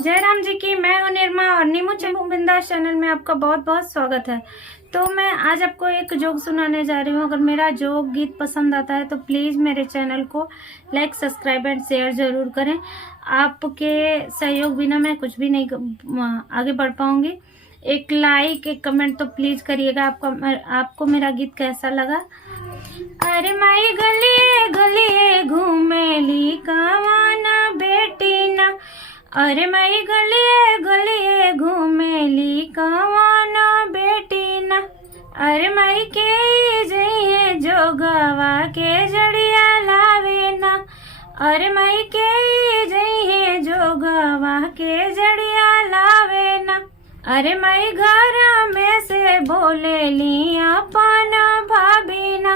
जय राम जी की। मैं हूं निर्मा और नीमू चेमू बिंदास चैनल में आपका बहुत बहुत स्वागत है। तो मैं आज आपको एक जोक सुनाने जा रही हूँ। अगर मेरा जोक गीत पसंद आता है तो प्लीज मेरे चैनल को लाइक सब्सक्राइब एंड शेयर जरूर करें। आपके सहयोग बिना मैं कुछ भी नहीं आगे बढ़ पाऊंगी। एक लाइक एक कमेंट तो प्लीज करिएगा। आपको मेरा गीत कैसा लगा। अरे माई गलिए गलिए घूमेली कावाना बेटी ना। अरे माई गलिए गलिए घूमेली कावाना बेटी ना। अरे माई के जइए जोगवा के जड़िया लावे ना। अरे माई के जइए जोगवा के जड़िया लावे ना। अरे माई घर में से बोले लिया पाना भाभी ना।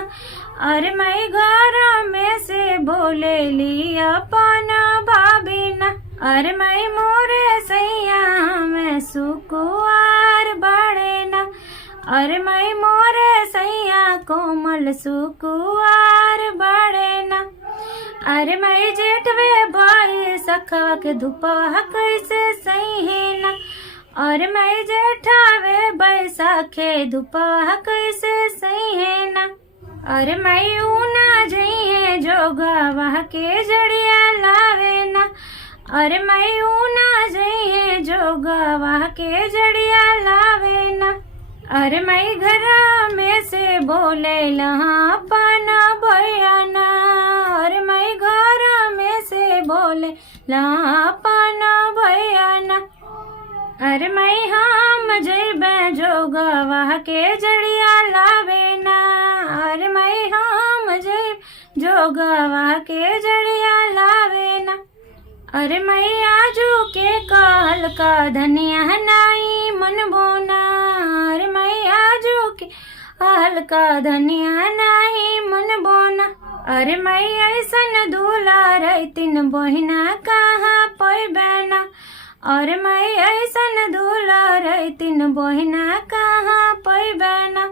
अरे माई घर में से बोले लिया पाना भाभी ना। अरे माई मोरे सैया में सुकुआर बड़े ना। अरे माई मोरे सैया कोमल सुकुआर बड़े ना। अरे माई जेठवे भाई सखा के धुपा कैसे सही है ना। अरे माई जेठावे बैसाखे धुपा कैसे सही है ना। अरे माई ऊना जइए जोगवा के जड़िया लावे ना। अरे माई ऊना जइए जोगवा के जड़िया लावे ना। अरे माई घर में से बोले लहा पाना भैया ना। अरे माई घर में से बोले लहा पाना भैया ना। अरे माई हम जइबे जोगवा के जड़िया लावे ना। अरे माई हम जइब जोगवा के जड़िया लावे ना। अरे माई आजू के काल का धनिया नाई मन बोना। अरे माई आजू के काल का धनिया नाई मन बोना। अरे माई ऐसन दूल्हा रैतिन बहिना कहाँ पैबे ना। अरे माई ऐसन दूल्हा रैतिन बहिना कहाँ पैबे ना।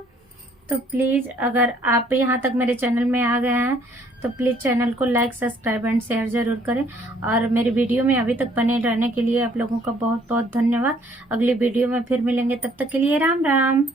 तो प्लीज़ अगर आप यहाँ तक मेरे चैनल में आ गए हैं तो प्लीज़ चैनल को लाइक सब्सक्राइब एंड शेयर ज़रूर करें। और मेरी वीडियो में अभी तक बने रहने के लिए आप लोगों का बहुत बहुत धन्यवाद। अगली वीडियो में फिर मिलेंगे, तब तक के लिए राम राम।